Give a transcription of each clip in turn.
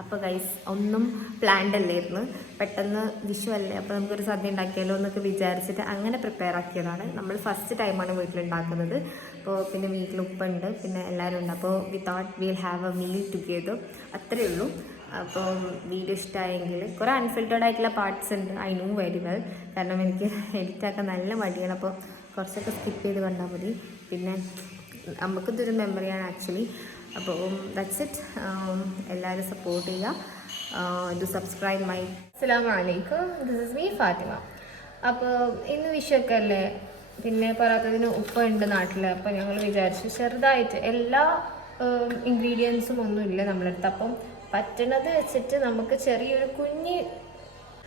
അപ്പോൾ ഗൈസ് ഒന്നും പ്ലാൻഡ് അല്ലായിരുന്നു, പെട്ടെന്ന് വിഷു അല്ലേ അപ്പോൾ നമുക്കൊരു സദ്യ ഉണ്ടാക്കിയാലോ എന്നൊക്കെ വിചാരിച്ചിട്ട് അങ്ങനെ പ്രിപ്പയർ ആക്കിയതാണ്. നമ്മൾ ഫസ്റ്റ് ടൈമാണ് വീട്ടിലുണ്ടാക്കുന്നത്. അപ്പോൾ പിന്നെ വീട്ടിൽ ഉപ്പുണ്ട്, പിന്നെ എല്ലാവരും ഉണ്ട്. അപ്പോൾ we thought will have A meal together, അത്രയേ ഉള്ളൂ. അപ്പോൾ വീഡിയോ ഇഷ്ടമായെങ്കിൽ കുറേ അൺഫിൽറ്റേഡ് ആയിട്ടുള്ള പാർട്സ് ഉണ്ട്, ഐ നോ വെരി വെൽ, കാരണം എനിക്ക് എഡിറ്റാക്കാൻ നല്ല മടിയാണ്. അപ്പോൾ കുറച്ചൊക്കെ സ്കിപ്പ് ചെയ്ത് കണ്ടാൽ മതി. പിന്നെ നമുക്കിതൊരു മെമ്മറിയാണ് ആക്ച്വലി. അപ്പോൾ ദാറ്റ്സ് ഇറ്റ്. എല്ലാവരും സപ്പോർട്ട് ചെയ്യുക, ഡു സബ്സ്ക്രൈബ് മൈ. അസ്സലാമു അലൈക്കും, ദിസ് ഇസ് മീ ഫാത്തിമ. അപ്പോൾ ഇന്ന് വിഷുവൊക്കെ അല്ലേ, പിന്നെ പറയാത്തതിന് ഉപ്പ ഉണ്ട് നാട്ടിൽ. അപ്പോൾ ഞങ്ങൾ വിചാരിച്ചു ചെറുതായിട്ട് എല്ലാ ഇൻഗ്രീഡിയൻസും ഒന്നുമില്ല നമ്മളെടുത്ത്, അപ്പം പറ്റുന്നത് വെച്ചിട്ട് നമുക്ക് ചെറിയൊരു കുഞ്ഞ്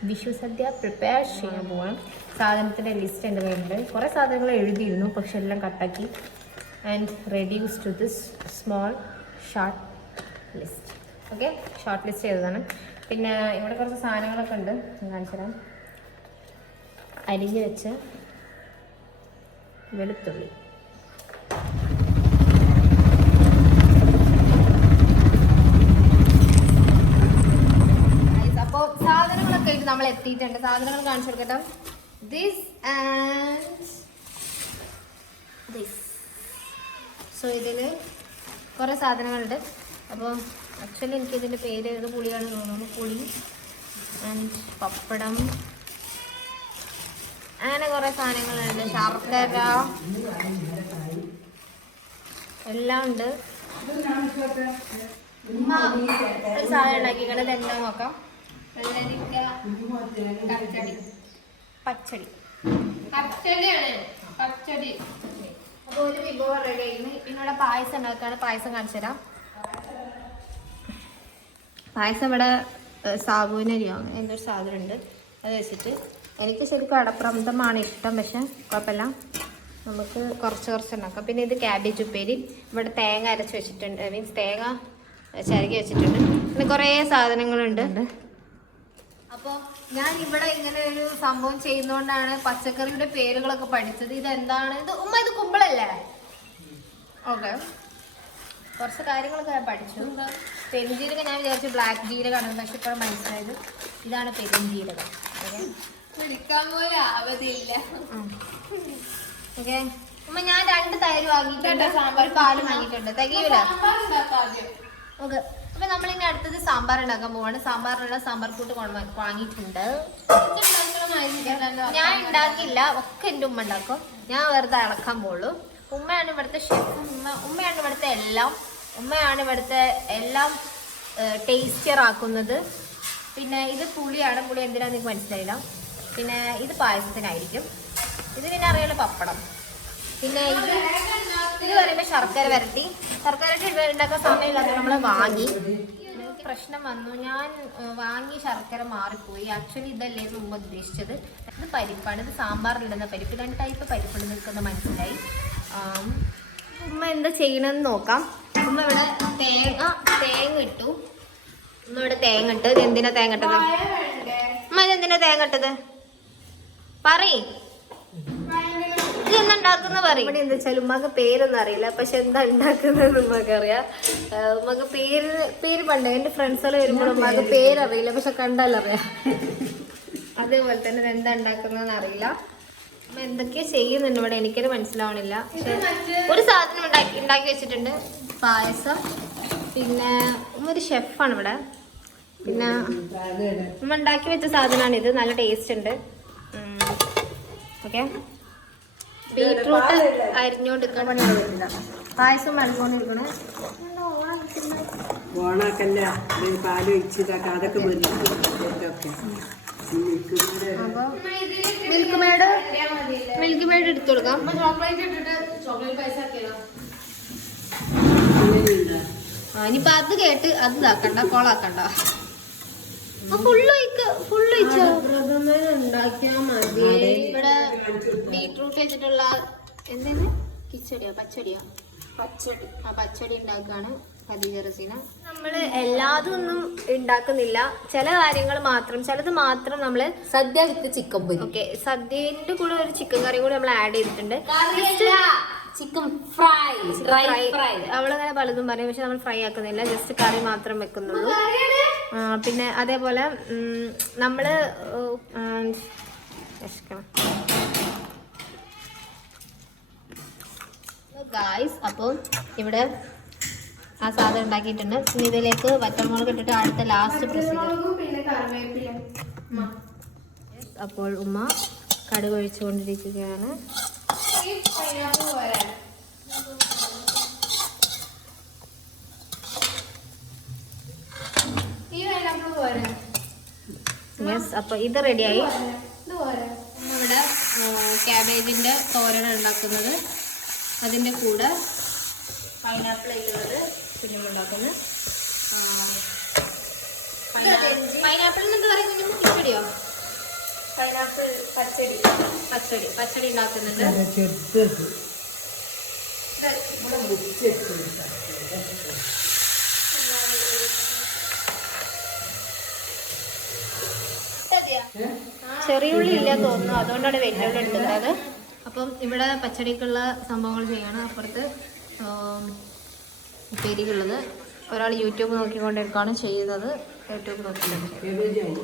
വിഷു സദ്യ പ്രിപ്പയർ ചെയ്യാൻ പോകണം. സാധനത്തിൻ്റെ ലിസ്റ്റ് എൻ്റെ കയ്യിലുണ്ട്. കുറേ സാധനങ്ങൾ എഴുതിയിരുന്നു, പക്ഷെ എല്ലാം കട്ടാക്കി and reduce to this small short list. Okay, short list ചെയ്തതാണ്. പിന്നെ ഇവിടെ കുറച്ച് സാധനങ്ങളൊക്കെ ഉണ്ട്, ഞാൻ കാണിച്ചു തരാം. അരിഞ്ഞ് വെച്ച് വെളുത്തുള്ളി, അപ്പോൾ സാധനങ്ങളൊക്കെ ആയിട്ട് നമ്മൾ എത്തിയിട്ടുണ്ട്. സാധനങ്ങൾ കാണിച്ചു കൊടുക്കട്ടെ. This and this. സോ ഇതിൽ കുറേ സാധനങ്ങളുണ്ട്. അപ്പോൾ ആക്ച്വലി എനിക്കിതിൻ്റെ പേര് ഏത് പുളിയാണ് തോന്നുന്നു, പുളി ആൻഡ് പപ്പടം, അങ്ങനെ കുറേ സാധനങ്ങളുണ്ട്. ശർക്കര എല്ലാം ഉണ്ട്. ഒരു സാധനം ഉണ്ടാക്കിക്കൊണ്ട് ഇതെല്ലാം നോക്കാം. വെള്ളരിക്ക, പച്ചടി, പച്ചടി പച്ചടിയാണ് പച്ചടി. അപ്പോൾ ഒരു വിഭവം റെഡി ആയിരുന്നു. പിന്നെ ഇവിടെ പായസം ഉണ്ടാക്കുകയാണ്. പായസം കാണിച്ചു തരാം. പായസം ഇവിടെ സാബുവിനരിയോ അങ്ങനെ എന്തൊരു സാധനം ഉണ്ട്, അത് വെച്ചിട്ട്. എനിക്ക് ശരിക്കും അടപ്രഥമാണ് ഇഷ്ടം, പക്ഷെ കുഴപ്പമില്ല, നമുക്ക് കുറച്ച് ഉണ്ടാക്കാം. പിന്നെ ഇത് ക്യാബേജ് ഉപ്പേരി. ഇവിടെ തേങ്ങ അരച്ച് വെച്ചിട്ടുണ്ട്, മീൻസ് തേങ്ങ ചിരകി വെച്ചിട്ടുണ്ട്. പിന്നെ കുറേ സാധനങ്ങളുണ്ട്. അപ്പോൾ ഞാൻ ഇവിടെ ഇങ്ങനെ ഒരു സംഭവം ചെയ്യുന്നതുകൊണ്ടാണ് പച്ചക്കറിയുടെ പേരുകളൊക്കെ പഠിച്ചത്. ഇതെന്താണ് ഇത്? ഉമ്മ ഇത് കുമ്പളല്ലേ? ഓക്കെ, കുറച്ച് കാര്യങ്ങളൊക്കെ ഞാൻ പഠിച്ചു. പെരുംജീരകം ഞാൻ വിചാരിച്ചു ബ്ലാക്ക് ജീരകമാണ്, പക്ഷെ ഇപ്പോൾ മനസ്സിലായത് ഇതാണ് പെരുംജീരകം. ഓക്കെ, ഓക്കെ ഉമ്മ ഞാൻ 2 തൈര് വാങ്ങിയിട്ടുണ്ട്, ഒരു പാലും വാങ്ങിയിട്ടുണ്ട്. തികയില്ല. ഓക്കെ, അപ്പൊ നമ്മളിനി അടുത്തത് സാമ്പാർ ഉണ്ടാക്കാൻ പോവാണ്. സാമ്പാറിനുള്ള സാമ്പാർ കൂട്ട് വാങ്ങിയിട്ടുണ്ട്. ഞാൻ ഉണ്ടാക്കില്ല, ഒക്കെ എൻ്റെ ഉമ്മ ഉണ്ടാക്കും. ഞാൻ വെറുതെ ഇളക്കാൻ പോളൂ. ഉമ്മയാണ് ഇവിടുത്തെ ഷെഫ്. ഉമ്മയാണ് ഇവിടുത്തെ എല്ലാം. ഉമ്മയാണ് ഇവിടുത്തെ എല്ലാം ടേസ്റ്റിയർ ആക്കുന്നത്. പിന്നെ ഇത് പുളിയാണ്. പുളി എന്തിനാന്ന് എനിക്ക് മനസ്സിലായില്ല. പിന്നെ ഇത് പായസത്തിനായിരിക്കും. ഇത് പിന്നെ അറിയാലോ പപ്പടം. പിന്നെ ഇത് പറയുമ്പോൾ ശർക്കര വരട്ടി. ശർക്കര വരട്ടി ഉണ്ടാക്കാൻ സമയമില്ലാത്ത നമ്മൾ വാങ്ങി. എനിക്ക് പ്രശ്നം വന്നു, ഞാൻ വാങ്ങി ശർക്കര മാറിപ്പോയി. ആക്ച്വലി ഇതല്ലായിരുന്നു മുമ്പ് ഉദ്ദേശിച്ചത്. ഇത് പരിപ്പാണ്. ഇത് സാമ്പാറിലിടുന്ന പരിപ്പ്. 2 ടൈപ്പ് പരിപ്പിൽ നിൽക്കുന്ന മനസ്സിലായി. ഉമ്മ എന്താ ചെയ്യണമെന്ന് നോക്കാം. ഉമ്മ ഇവിടെ തേങ്ങ ഇട്ടു. ഉമ്മ ഇവിടെ തേങ്ങ ഇട്ട്. ഇത് എന്തിനാ തേങ്ങ ഇട്ടത്? ഉമ്മ ഇതെന്തിനാ തേങ്ങ ഇട്ടത്? പറയ്, ഇതെന്താ ഉണ്ടാക്കുന്ന പറയും. ഇവിടെ എന്താ വെച്ചാൽ ഉമ്മക്ക് പേരൊന്നും അറിയില്ല, പക്ഷെ എന്താ ഉണ്ടാക്കുന്നത് ഉമ്മക്ക് അറിയാം. ഉമ്മക്ക് പേര് പണ്ട് എൻ്റെ ഫ്രണ്ട്സെല്ലാം വരുമ്പോൾ ഉമ്മക്ക് പേരറിയില്ല, പക്ഷെ കണ്ടാലറിയാം. അതേപോലെ തന്നെ എന്താ ഉണ്ടാക്കുന്നതെന്ന് അറിയില്ല. ഉമ്മ എന്തൊക്കെയോ ചെയ്യുന്നുണ്ട് ഇവിടെ, എനിക്കത് മനസ്സിലാവണില്ല. പക്ഷെ ഒരു സാധനം ഉണ്ടാക്കി വെച്ചിട്ടുണ്ട്, പായസം. പിന്നെ ഉമ്മ ഒരു ഷെഫാണ് ഇവിടെ. പിന്നെ ഉമ്മ ഉണ്ടാക്കി വെച്ച സാധനമാണിത്, നല്ല ടേസ്റ്റ് ഉണ്ട്. ഓക്കെ, ബീട്രൂട്ട് അരിഞ്ഞോണ്ടിരിക്കാൻ പണിയാണ്. പായസം വെള്ളം ഓണാക്കല്ല, പാല് ഒഴിച്ചിട്ടാക്കാം, അതൊക്കെ അപ്പോൾ മിൽക്ക് മേഡ് എടുത്തു കൊടുക്കാം. ഇനിയിപ്പോൾ അത് കേട്ട് അത് ഇതാക്കണ്ട, കോളാക്കണ്ട. ഉണ്ടാക്കിയാ മതി. ഇവിടെ ബീട്രൂട്ട് വെച്ചിട്ടുള്ള എന്താണ് കിച്ചടിയാ പച്ചടിയാ പച്ചടി. പച്ചടി ഉണ്ടാക്കുകയാണ് ഖദീജ റസീന. നമ്മൾ എല്ലാതും ഒന്നും ഉണ്ടാക്കുന്നില്ല, ചില കാര്യങ്ങൾ മാത്രം, ചിലത് മാത്രം നമ്മൾ സദ്യ വിത്ത് ചിക്കൻ പൊരി. ഓക്കെ, സദ്യന്റെ കൂടെ ഒരു ചിക്കൻ കറി കൂടി നമ്മൾ ആഡ് ചെയ്തിട്ടുണ്ട്. ചിക്കൻ ഫ്രൈ, അവളങ്ങനെ പലതും പറയും, പക്ഷെ നമ്മൾ ഫ്രൈ ആക്കുന്നില്ല, ജസ്റ്റ് കറി മാത്രം വെക്കുന്നുള്ളൂ. പിന്നെ അതേപോലെ നമ്മൾ ഗായ്സ് അപ്പം ഇവിടെ ആ സാധനം ഉണ്ടാക്കിയിട്ടുണ്ട്. ഇനി ഇതിലേക്ക് വറ്റൽമുളക് ഇട്ടിട്ട് അടുത്ത ലാസ്റ്റ് പ്രൊസീജിയർ. അപ്പോൾ ഉമ്മ കടുക് ഒഴിച്ചുകൊണ്ടിരിക്കുകയാണ്. യെസ്, അപ്പോൾ ഇത് റെഡിയായി. ഇവിടെ ക്യാബേജിൻ്റെ തോരൻ ഉണ്ടാക്കുന്നത്, അതിൻ്റെ കൂടെ പൈനാപ്പിൾ ആയിട്ടുള്ളത് പിന്നെ ഉണ്ടാക്കുന്നത് പൈനാപ്പിൾ എന്ന് പറയുന്നത് കിച്ചടിയോ? പൈനാപ്പിൾ പച്ചടി പച്ചടി ഉണ്ടാക്കുന്നുണ്ട്. ചെറിയുള്ളി ഇല്ലെന്ന് തോന്നുന്നു, അതുകൊണ്ടാണ് വെല്ലുള്ളി എടുക്കുന്നത്. അപ്പം ഇവിടെ പച്ചടിക്കുള്ള സംഭവങ്ങൾ ചെയ്യണം. അപ്പുറത്ത് ഉപ്പേരിക്കുള്ളത് ഒരാൾ യൂട്യൂബ് നോക്കിക്കൊണ്ടിരിക്കുകയാണ് ചെയ്യുന്നത്. യൂട്യൂബ് നോക്കിയിട്ടുണ്ട്.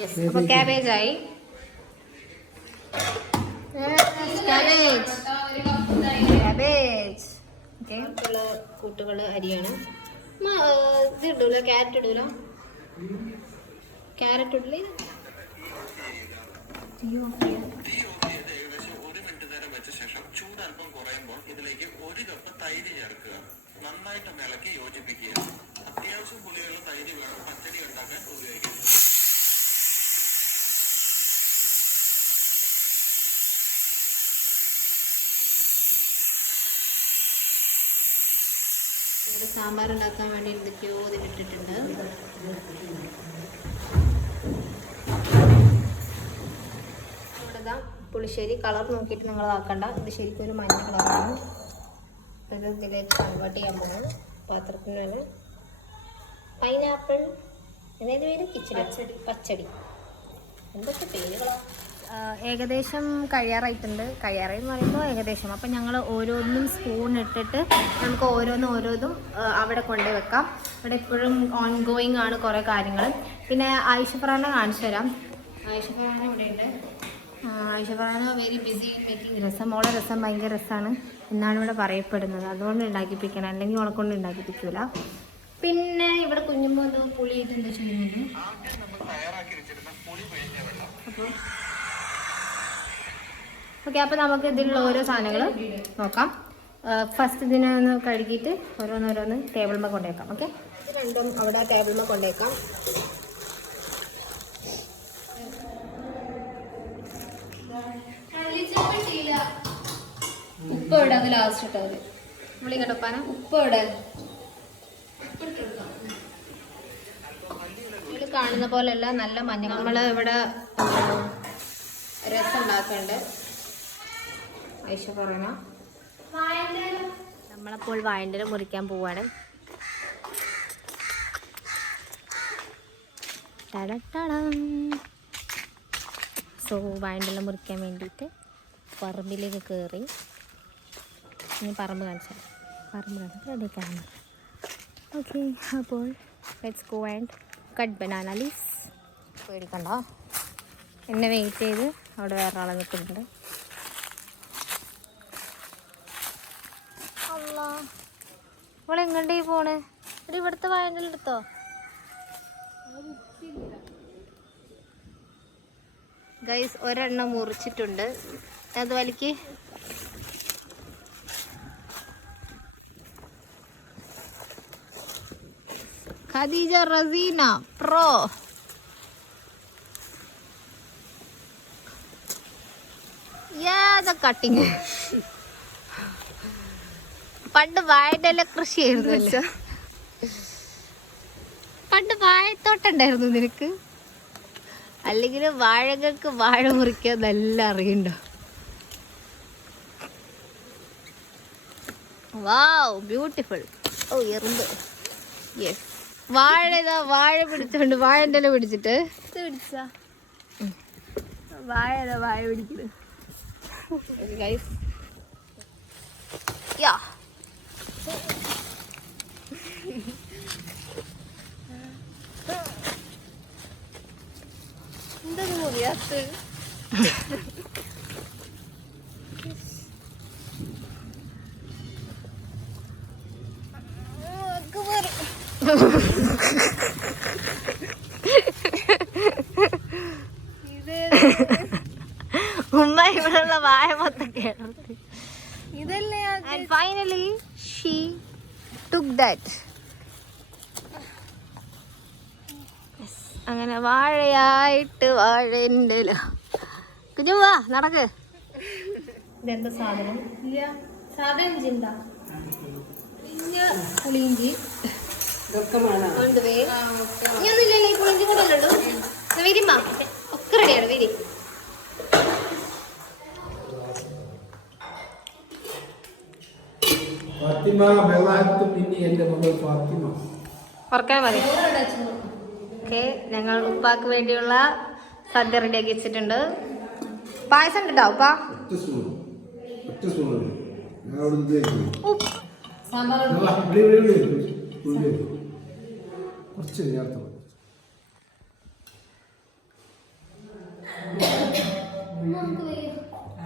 യെസ്, അപ്പോൾ ക്യാബേജായി. Cabbage okay. കൂട്ടുകൾ അരിയാണ്. ഇത് ഇടൂല, ക്യാരറ്റ് ഇടൂല, ക്യാരറ്റ് ഇടില്ല. ചൂടൽപ്പം കുറയുമ്പോൾ ഇതിലേക്ക് 1 കപ്പ് തൈര് ചേർക്കുക. നന്നായിട്ട് ഇളക്കി യോജിപ്പിക്കുക. അത്യാവശ്യം പുളിയുള്ള തൈര് വേണം പച്ചടി ഉണ്ടാക്കാൻ ഉപയോഗിക്കുന്നത്. ഇവിടെ സാമ്പാർ ഉണ്ടാക്കാൻ വേണ്ടി എന്തൊക്കെയോ ഇതിലിട്ടിട്ടുണ്ട്. ഇവിടെ പുളിശ്ശേരി കളർ നോക്കിയിട്ട് നിങ്ങൾ ആക്കണ്ട. ഇത് ശരിക്കും ഒരു മഞ്ഞ കളറാണ്. ഇത് ഇതിലേക്ക് കൺവേർട്ട് ചെയ്യാൻ പോകുന്നത് പാത്രത്തിനാണ്. പൈനാപ്പിൾ എന്നേത് പേര്? പച്ചടി എന്തൊക്കെ പേരുകളാണ്. ഏകദേശം കഴിയാറായിട്ടുണ്ട്. കഴിയാറായി പറയുമ്പോൾ ഏകദേശം. അപ്പം ഞങ്ങൾ ഓരോന്നും സ്പൂൺ ഇട്ടിട്ട് നമുക്ക് ഓരോന്നും അവിടെ കൊണ്ടുപോയി വെക്കാം. ഇവിടെ ഇപ്പോഴും ഓൺ ഗോയിങ് ആണ് കുറേ കാര്യങ്ങൾ. പിന്നെ ആയിഷഫറാനെ കാണിച്ചു തരാം. ആയിഷഫറാന ഇവിടെയുണ്ട്. ആയിഷഫറാന വെരി ബിസി മേക്കിംഗ് രസം. മോളെ രസം ഭയങ്കര രസമാണ് എന്നാണ് ഇവിടെ പറയപ്പെടുന്നത്. അതുകൊണ്ട് ഉണ്ടാക്കിപ്പിക്കണം, അല്ലെങ്കിൽ ഓളെ കൊണ്ട് ഉണ്ടാക്കിപ്പിക്കൂല. പിന്നെ ഇവിടെ കുഞ്ഞുമ്പോൾ എന്തോ പുളിയിട്ട് എന്താ ചെയ്യുന്നത്. അപ്പോൾ ഓക്കെ, അപ്പോൾ നമുക്ക് ഇതിലുള്ള ഓരോ സാധനങ്ങൾ നോക്കാം. ഫസ്റ്റ് ഇതിനെ ഒന്ന് കഴുകിയിട്ട് ഓരോന്നോരോന്ന് ടേബിളിൽ കൊണ്ടുവയ്ക്കാം. ഓക്കെ, രണ്ടും അവിടെ ടേബിളിൽ കൊണ്ടുവയ്ക്കാം. ഉപ്പ് ഇവിടെ അത് ലാസ്റ്റ് ഇട്ടത് പുളി കിടപ്പാന. ഉപ്പ് ഇവിടെ ഇതിൽ കാണുന്ന പോലെയല്ല, നല്ല മഞ്ഞൾ. നമ്മൾ ഇവിടെ രസം ഉണ്ടാക്കുന്നുണ്ട്. ഐഷ പറയണ നമ്മളപ്പോൾ വാഴൻ്റെ മുറിക്കാൻ പോവാണ്. സോ വാഴൻ്റെ മുറിക്കാൻ വേണ്ടിയിട്ട് പറമ്പിലേക്ക് കയറി. ഇനി പറമ്പ് കാണിച്ചാൽ റെഡി കാണുന്നു. ഓക്കെ, അപ്പോൾ let's go and cut banana leaves. പേടിക്കണ്ട, എന്നെ വെയിറ്റ് ചെയ്ത് അവിടെ വേറെ ആളെ നിൽക്കുന്നുണ്ട്. അല്ലാ, ഇവിടെ എങ്ങോട്ടേ പോണേ? ഇവിടെ ഇവിടുത്തെ വാഴൻ്റെ എടുത്തോ? ഗൈസ്, ഒരെണ്ണം മുറിച്ചിട്ടുണ്ട്. അത് വലിക്ക്. ഖദീജ റസീന പ്രോ. കട്ടിങ്. പണ്ട് വാഴയുടെ എല്ലാം കൃഷി ആയിരുന്നു. പണ്ട് വാഴത്തോട്ടുണ്ടായിരുന്നു നിനക്ക്. അല്ലെങ്കിൽ വാഴകൾക്ക് വാഴ മുറിക്കാൻ നല്ല അറിയണ്ടോ? വാവ്, ബ്യൂട്ടിഫുൾ. ഓ, എറുമ്പ്. യെസ്, വാഴ പിടിച്ചോണ്ട് വാഴൻ്റെ ഇല പിടിച്ചിട്ട് പിടിച്ചാ വാഴ പിടിക്കുന്നത്. എന്തൊരു മുറിയാത്ത് ഉമ്മ ഇവിടെയുള്ള വായ മൊത്തം കേരളത്തിൽ ഇതല്ലേ. And finally she took that. അങ്ങനെ വാഴയായിട്ട് വാഴൻ്റെ കുഞ്ഞു വാ നടക്ക്. ഇതെന്താ സാധനം? സാധനം ചിന്ത പുളിയിഞ്ചി ഇതൊക്കെ വേണം. ഉണ്ട് വേ ഇനിയൊന്നുമില്ലല്ലോ. ഈ പുളിയിഞ്ചി കൂടെ ഉള്ളൂ. വരിമ്മ ഒക്കെ റെഡിയാണ്. വരി. ഫാത്തിമ ബെലാത്ത് പിന്നെ എൻ്റെ മകൾ ഫാത്തിമ. ഓർക്കാൻ മതി. ഓക്കെ, ഞങ്ങൾ ഉപ്പാക്ക് വേണ്ടിയുള്ള സദ്യ റെഡിയാക്കി വെച്ചിട്ടുണ്ട്. പായസം ഉണ്ട് കേട്ടോ ഉപ്പ. ഒറ്റ സ്പൂൺ ഞാൻ അവിടെ നിന്ന് സാമ്പാർ കുറച്ച് ചേർത്ത്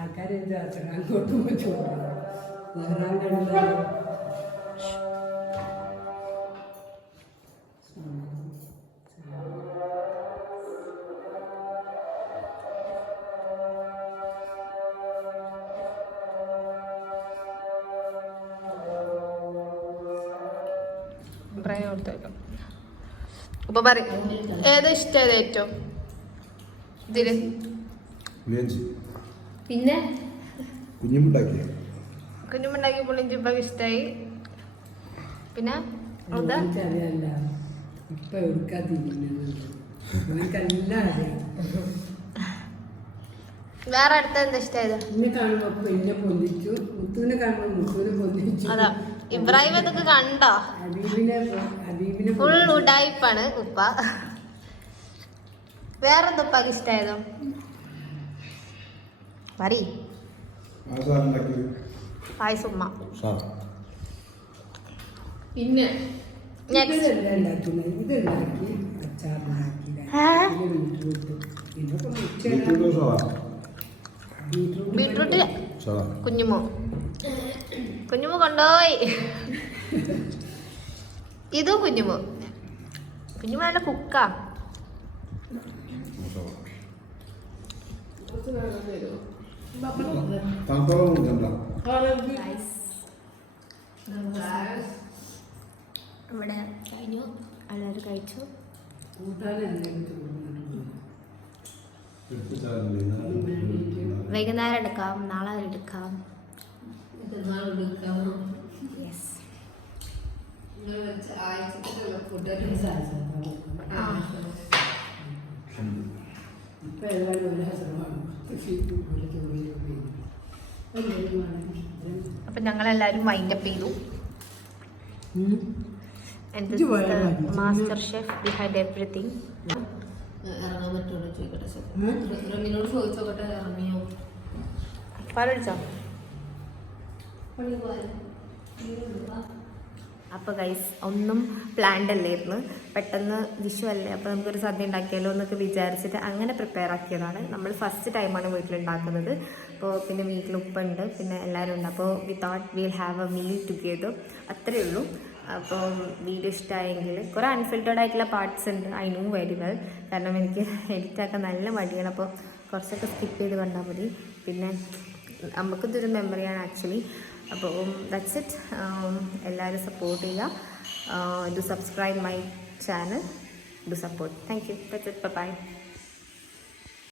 ആൾക്കാരെ അങ്ങോട്ടും വരാൻ കഴിയില്ല. ഉപ്പ പറ ഏതാ ഇഷ്ടമായത് ഏറ്റവും ഇതില്? പിന്നെ കുഞ്ഞുമുണ്ടാക്കിയ കുഞ്ഞുമുണ്ടാക്കി പുളിഞ്ചി ഉപ്പക്ക് ഇഷ്ടമായി. പിന്നെ എന്താ അറിയാല്ല ഇപ്പൊ എടുക്കാതിരിക്കുന്നത് എനിക്കെല്ലാം അറിയാം. വേറെ അടുത്ത എന്താ ഇഷ്ടമായത്? എന്നെ കാണുമ്പോ എന്നെ പൊന്തിച്ചു, മുത്തുവിനെ കാണുമ്പോ മുത്തുവിനെ പൊന്തിച്ചു. അതാ ഇബ്രാഹിം ഇതൊക്കെ കണ്ടോ? ഹബീബിനെ ഫുൾ ഉഡായിപ്പാണ് ഉപ്പ. വേറെന്താ ഉപ്പാക്ക് ഇഷ്ടമായതോ? പറയ്. പായസം ഉമ്മ. പിന്നെ ഇതെല്ലാം ഉണ്ടാക്കുന്നത്. ഇതുണ്ടാക്കി അച്ചാറുണ്ടാക്കി ബീറ്റ്റൂട്ട് ബീട്രൂട്ട് കുഞ്ഞുമോ കൊണ്ടുപോയി. ഇതും കുഞ്ഞുമോ നല്ല കുക്കാ. ഇവിടെ കഴിഞ്ഞു, എല്ലാവരും കഴിച്ചു. വൈകുന്നേരം എടുക്കാം, നാളെ എടുക്കാം. യെസ്. ഇപ്പൊ എല്ലാവരും ഒരു ഹസമാണ്. അപ്പം ഞങ്ങളെല്ലാവരും വൈൻഡപ്പ് ചെയ്തു. Master chef behind everything. ഇറങ്ങാൻ പറ്റുമോ ചോദിക്കട്ടെ. റമീനോട് ചോദിച്ചോക്കട്ടെ ഇറങ്ങിയോ. പാലടിച്ചോ? അപ്പോൾ ഗൈസ് ഒന്നും പ്ലാൻഡ് അല്ലായിരുന്നു. പെട്ടെന്ന് വിഷു അല്ലേ, അപ്പോൾ നമുക്കൊരു സദ്യ ഉണ്ടാക്കിയാലോ എന്നൊക്കെ വിചാരിച്ചിട്ട് അങ്ങനെ പ്രിപ്പയർ ആക്കിയതാണ്. നമ്മൾ ഫസ്റ്റ് ടൈമാണ് വീട്ടിലുണ്ടാക്കുന്നത്. അപ്പോൾ പിന്നെ വീട്ടിൽ ഉപ്പുണ്ട്, പിന്നെ എല്ലാവരും ഉണ്ട്. അപ്പോൾ we thought will have A meal together. അത്രയേ ഉള്ളൂ. അപ്പോൾ വീഡിയോ ഇഷ്ടമായെങ്കിൽ കുറേ അൺഫിൽറ്റേഡ് ആയിട്ടുള്ള പാർട്സ് ഉണ്ട്. ഐ നോ വെരി വെൽ, കാരണം എനിക്ക് എഡിറ്റാക്കാൻ നല്ല മടിയാണ്. അപ്പോൾ കുറച്ചൊക്കെ സ്കിപ്പ് ചെയ്ത് കണ്ടാൽ മതി. പിന്നെ നമുക്കിതൊരു മെമ്മറിയാണ് ആക്ച്വലി. അപ്പോൾ ദാറ്റ്സ് ഇറ്റ്. എല്ലാവരും സപ്പോർട്ട് ചെയ്യുക. Do subscribe my channel, do support. Thank you. That's it. By.